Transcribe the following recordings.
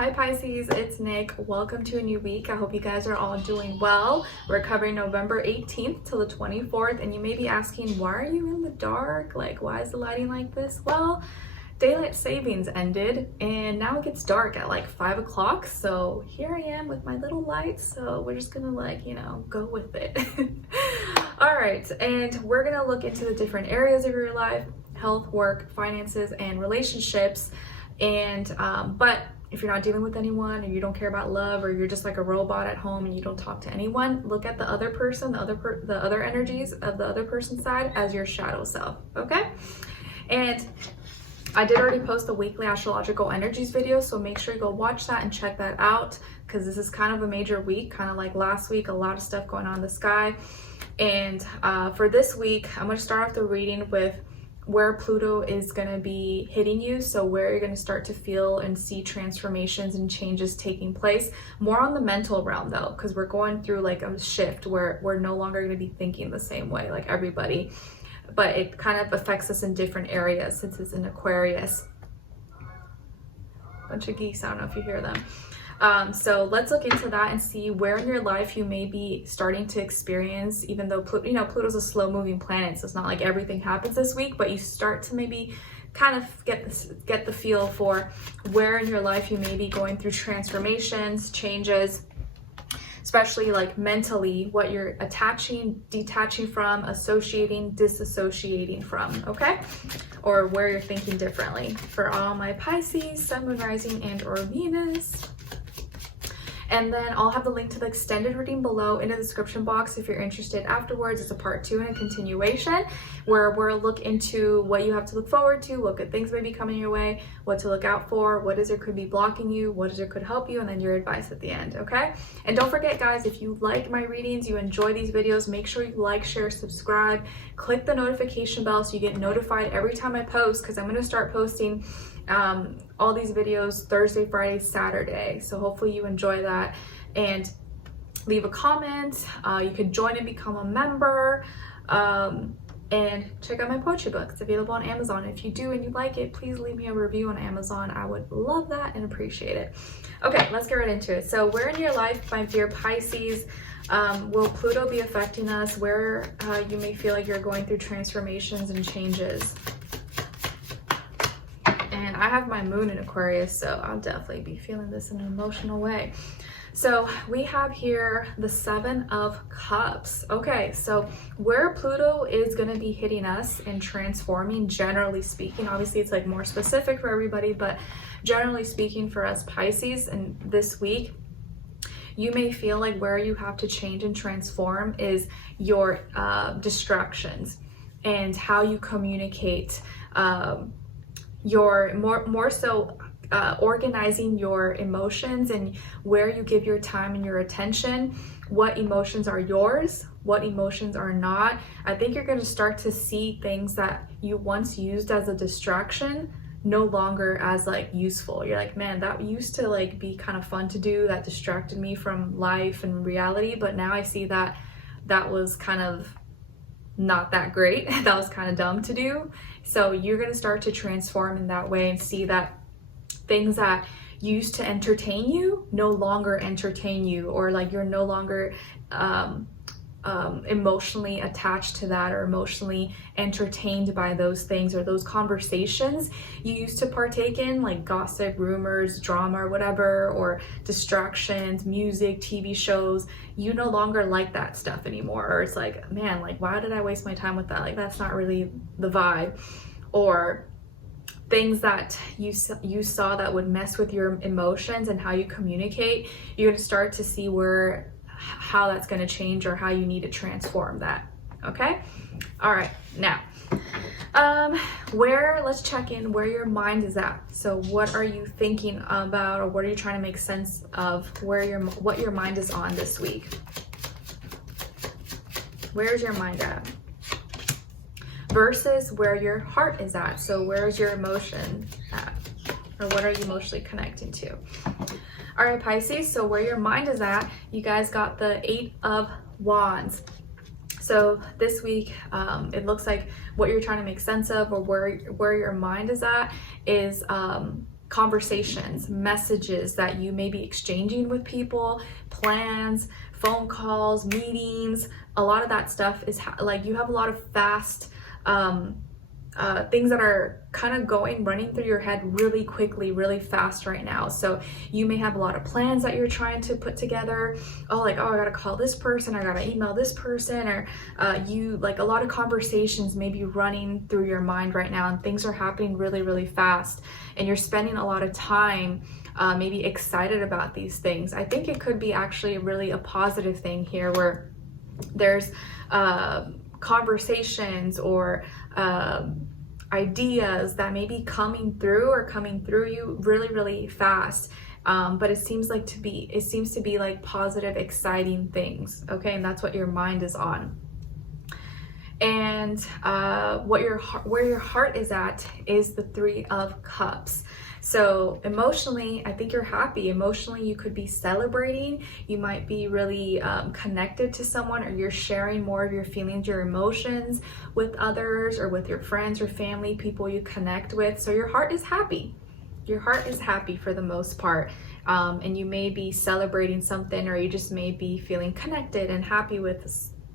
Hi Pisces, it's Nick. Welcome to a new week. I hope you guys are all doing well. We're covering November 18th till the 24th, and you may be asking, why are you in the dark? Like, why is the lighting like this? Well, daylight savings ended and now it gets dark at like 5 o'clock. So here I am with my little lights. So we're just gonna go with it. All right, and we're gonna look into the different areas of your life: health, work, finances, and relationships. And but if you're not dealing with anyone, or you don't care about love, or you're just like a robot at home and you don't talk to anyone, look at the other person, the other energies of the other person's side as your shadow self. Okay? And I did already post the weekly astrological energies video, so make sure you go watch that and check that out, because this is kind of a major week, kind of like last week, a lot of stuff going on in the sky. And for this week, I'm going to start off the reading with where Pluto is going to be hitting you, so where you're going to start to feel and see transformations and changes taking place. More on the mental realm though, because we're going through like a shift where we're no longer going to be thinking the same way like everybody, but it kind of affects us in different areas since it's in Aquarius. Bunch of geese, I don't know if you hear them. So let's look into that and see where in your life you may be starting to experience, even though Pluto's a slow moving planet, so it's not like everything happens this week, but you start to maybe kind of get the feel for where in your life you may be going through transformations, changes, especially like mentally, what you're attaching, detaching from, associating, disassociating from, okay? Or where you're thinking differently. For all my Pisces, Sun, Moon, Rising, and or Venus. And then I'll have the link to the extended reading below in the description box if you're interested afterwards. It's a part 2 and a continuation where we'll look into what you have to look forward to, what good things may be coming your way, what to look out for, what is or could be blocking you, what is or could help you, and then your advice at the end, okay? And don't forget guys, if you like my readings, you enjoy these videos, make sure you like, share, subscribe, click the notification bell so you get notified every time I post, because I'm going to start posting all these videos Thursday, Friday, Saturday. So hopefully you enjoy that, and leave a comment. You could join and become a member, and check out my poetry book. It's available on Amazon. If you do and you like it, please leave me a review on Amazon. I would love that and appreciate it. Okay, let's get right into it. So where in your life, my dear Pisces, will Pluto be affecting us? Where you may feel like you're going through transformations and changes. And I have my moon in Aquarius, so I'll definitely be feeling this in an emotional way. So we have here the 7 of Cups. Okay, so where Pluto is going to be hitting us and transforming, generally speaking, obviously it's like more specific for everybody, but generally speaking for us Pisces, and this week, you may feel like where you have to change and transform is your distractions and how you communicate, your more so organizing your emotions and where you give your time and your attention, what emotions are yours, what emotions are not. I think you're going to start to see things that you once used as a distraction no longer as like useful. You're like, man, that used to like be kind of fun to do, that distracted me from life and reality, but now I see that that was kind of not that great. That was kind of dumb to do. So you're going to start to transform in that way and see that things that used to entertain you no longer entertain you, or like you're no longer emotionally attached to that or emotionally entertained by those things or those conversations you used to partake in, like gossip, rumors, drama, or whatever, or distractions, music, TV shows. You no longer like that stuff anymore, or it's like, man, like why did I waste my time with that? Like that's not really the vibe. Or things that you saw that would mess with your emotions and how you communicate, you're going to start to see how that's going to change or how you need to transform that. Okay? All right. Now, let's check in where your mind is at. So what are you thinking about, or what are you trying to make sense of what your mind is on this week? Where's your mind at? Versus where your heart is at. So where's your emotion at? Or what are you emotionally connecting to? All right, Pisces, so where your mind is at, you guys got the 8 of Wands. So this week, it looks like what you're trying to make sense of, or where your mind is at, is conversations, messages that you may be exchanging with people, plans, phone calls, meetings. A lot of that stuff is like you have a lot of fast things that are kind of running through your head really quickly, really fast right now. So you may have a lot of plans that you're trying to put together. Oh, I gotta call this person, I gotta email this person, or you like a lot of conversations may be running through your mind right now, and things are happening really, really fast, and you're spending a lot of time maybe excited about these things. I think it could be actually really a positive thing here, where there's conversations or ideas that may be coming through you really, really fast. But it seems to be like positive, exciting things. Okay, and that's what your mind is on. And where your heart is at is the 3 of Cups. So emotionally, I think you're happy. Emotionally, you could be celebrating. You might be really connected to someone, or you're sharing more of your feelings, your emotions with others, or with your friends or family, people you connect with. So your heart is happy. Your heart is happy for the most part. And you may be celebrating something, or you just may be feeling connected and happy with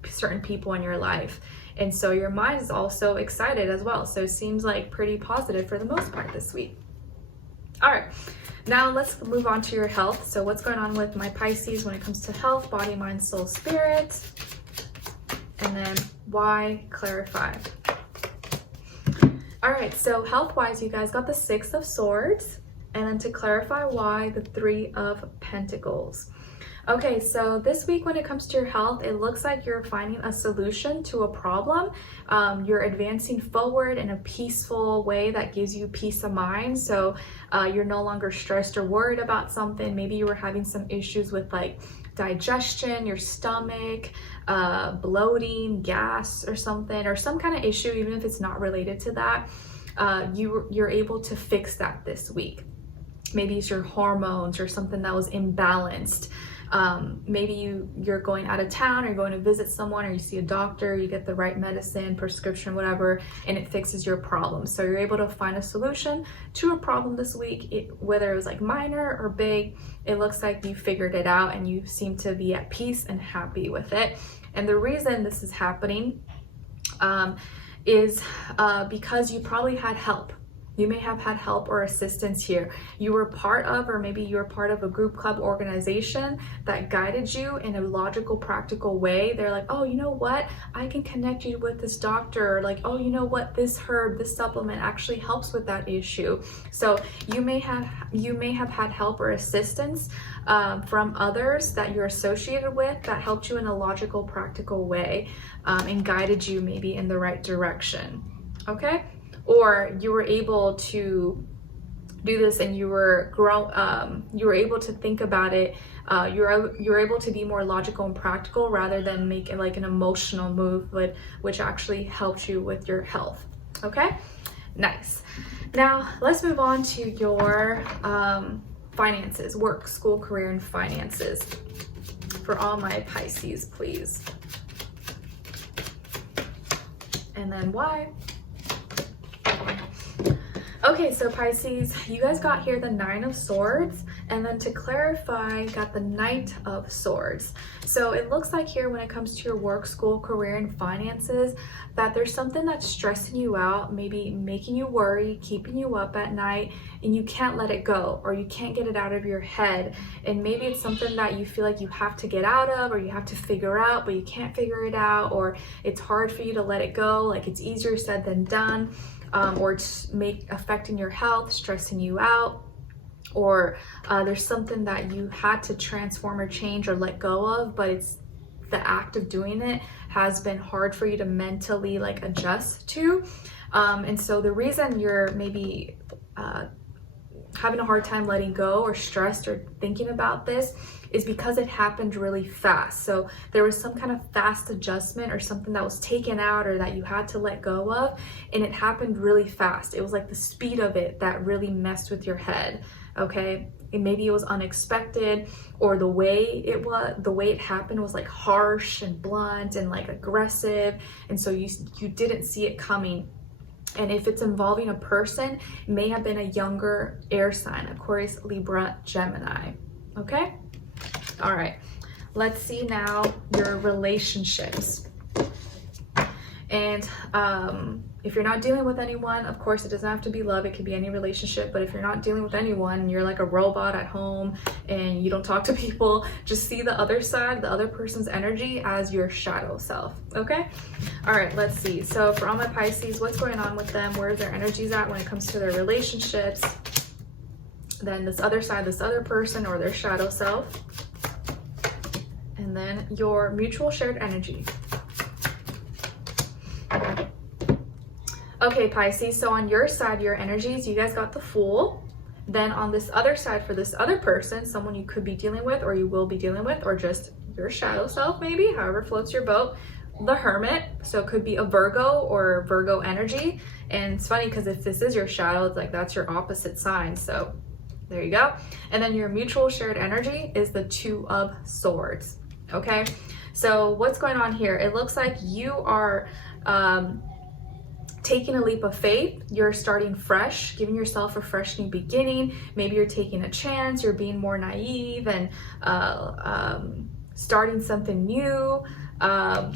certain people in your life. And so your mind is also excited as well. So it seems like pretty positive for the most part this week. All right, now let's move on to your health. So what's going on with my Pisces when it comes to health, body, mind, soul, spirit? And then why? Clarify. All right, so health-wise, you guys got the 6 of Swords. And then to clarify why, the 3 of Pentacles. Okay, so this week when it comes to your health, it looks like you're finding a solution to a problem. You're advancing forward in a peaceful way that gives you peace of mind. So you're no longer stressed or worried about something. Maybe you were having some issues with like digestion, your stomach, bloating, gas or something, or some kind of issue, even if it's not related to that. You're able to fix that this week. Maybe it's your hormones or something that was imbalanced. Maybe you're going out of town, or you're going to visit someone, or you see a doctor, you get the right medicine, prescription, whatever, and it fixes your problem. So you're able to find a solution to a problem this week, whether it was like minor or big. It looks like you figured it out, and you seem to be at peace and happy with it. And the reason this is happening is because you probably had help. You may have had help or assistance here. You were part of, or maybe you're part of a group, club, organization that guided you in a logical, practical way. They're like, oh, you know what? I can connect you with this doctor. Or like, oh, you know what? This herb, this supplement actually helps with that issue. So you may have had help or assistance from others that you're associated with that helped you in a logical, practical way and guided you maybe in the right direction. Okay? Or you were able to do this, and you were able to think about it. You're able to be more logical and practical rather than make it like an emotional move, which actually helped you with your health. Okay, nice. Now let's move on to your finances, work, school, career, and finances for all my Pisces, please. And then why? Okay, so Pisces, you guys got here the 9 of Swords, and then to clarify, got the Knight of Swords. So it looks like here when it comes to your work, school, career, and finances, that there's something that's stressing you out, maybe making you worry, keeping you up at night, and you can't let it go, or you can't get it out of your head. And maybe it's something that you feel like you have to get out of, or you have to figure out, but you can't figure it out, or it's hard for you to let it go, like it's easier said than done. Or it's affecting your health, stressing you out, or there's something that you had to transform or change or let go of, but it's the act of doing it has been hard for you to mentally like adjust to. And so the reason you're maybe having a hard time letting go, or stressed or thinking about this, is because it happened really fast. So there was some kind of fast adjustment, or something that was taken out, or that you had to let go of, and it happened really fast. It was like the speed of it that really messed with your head. Okay, and maybe it was unexpected, or the way it happened was like harsh and blunt and like aggressive, and so you didn't see it coming. And if it's involving a person, it may have been a younger air sign, Aquarius, Libra, Gemini. Okay? All right. Let's see now your relationships. And if you're not dealing with anyone, of course, it doesn't have to be love. It could be any relationship. But if you're not dealing with anyone and you're like a robot at home and you don't talk to people, just see the other side, the other person's energy as your shadow self. Okay? All right, let's see. So for all my Pisces, what's going on with them? Where their energy's at when it comes to their relationships? Then this other side, this other person or their shadow self. And then your mutual shared energy. Okay, Pisces, so on your side, your energies, you guys got the Fool. Then on this other side, for this other person, someone you could be dealing with or you will be dealing with, or just your shadow self maybe, however floats your boat, the Hermit. So it could be a Virgo or Virgo energy. And it's funny because if this is your shadow, it's like that's your opposite sign. So there you go. And then your mutual shared energy is the Two of Swords. Okay, so what's going on here? It looks like you are taking a leap of faith. You're starting fresh, giving yourself a fresh new beginning. Maybe you're taking a chance, you're being more naive and starting something new.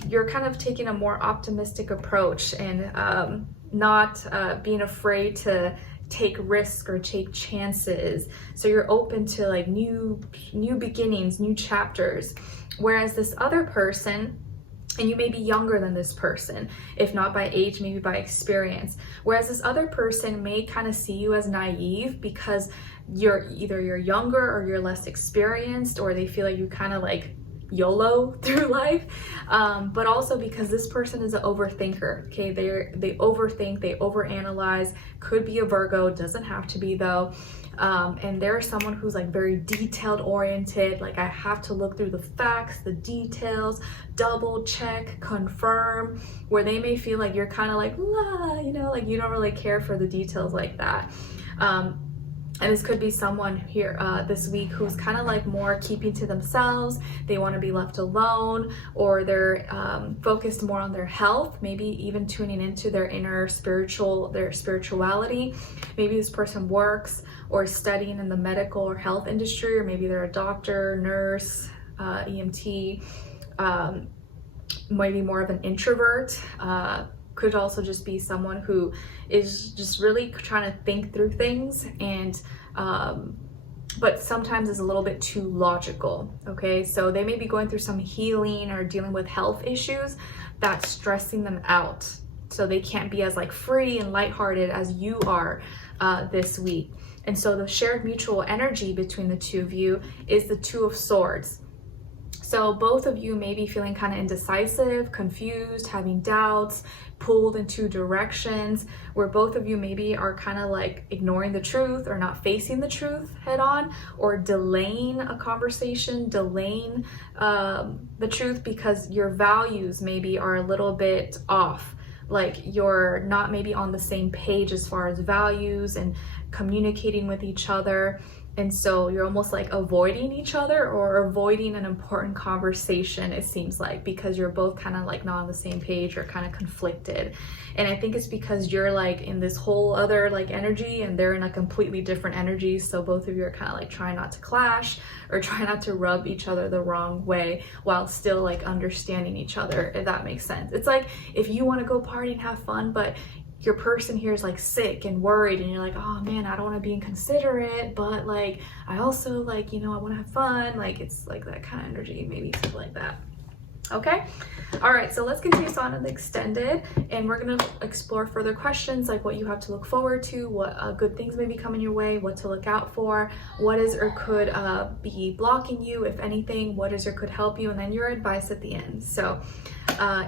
You're kind of taking a more optimistic approach and not being afraid to take risks or take chances. So you're open to like new beginnings, new chapters. Whereas this other person, and you may be younger than this person, if not by age, maybe by experience. Whereas this other person may kind of see you as naive because you're younger or you're less experienced, or they feel like you kind of like YOLO through life, but also because this person is an overthinker. Okay, they overthink, they overanalyze. Could be a Virgo, doesn't have to be though. And they're someone who's like very detailed oriented. Like I have to look through the facts, the details, double check, confirm. Where they may feel like you're kind of like, la, you know, like you don't really care for the details like that. And this could be someone here this week who's kind of like more keeping to themselves. They want to be left alone, or they're focused more on their health, maybe even tuning into their inner spirituality. Maybe this person works or is studying in the medical or health industry, or maybe they're a doctor, nurse, EMT, maybe more of an introvert. Could also just be someone who is just really trying to think through things and but sometimes is a little bit too logical. Okay, so they may be going through some healing or dealing with health issues that's stressing them out, so they can't be as like free and lighthearted as you are this week. And so the shared mutual energy between the two of you is the Two of Swords. So both of you may be feeling kind of indecisive, confused, having doubts, pulled in two directions, where both of you maybe are kind of like ignoring the truth or not facing the truth head on, or delaying a conversation, delaying the truth because your values maybe are a little bit off. Like you're not maybe on the same page as far as values and communicating with each other. And so you're almost like avoiding each other or avoiding an important conversation, it seems like, because you're both kind of like not on the same page or kind of conflicted. And I think it's because you're like in this whole other like energy and they're in a completely different energy. So both of you are kind of like trying not to clash or try not to rub each other the wrong way while still like understanding each other, if that makes sense. It's like if you want to go party and have fun, but your person here is like sick and worried and you're like, oh man, I don't want to be inconsiderate, but like I also like, you know, I want to have fun. Like it's like that kind of energy, maybe something like that. Okay, all right, so let's continue on in the extended, and we're going to explore further questions like what you have to look forward to, what good things may be coming your way, what to look out for, what is or could be blocking you, if anything, what is or could help you, and then your advice at the end. So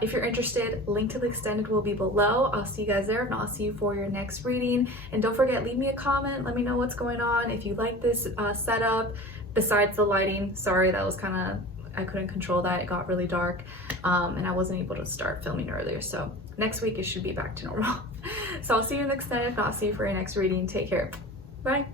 if you're interested, link to the extended will be below. I'll see you guys there. If not, I'll see you for your next reading. And don't forget, leave me a comment. Let me know what's going on. If you like this setup, besides the lighting, sorry, that was kind of, I couldn't control that. It got really dark and I wasn't able to start filming earlier. So next week it should be back to normal. So I'll see you in the extended. If not, I'll see you for your next reading. Take care. Bye.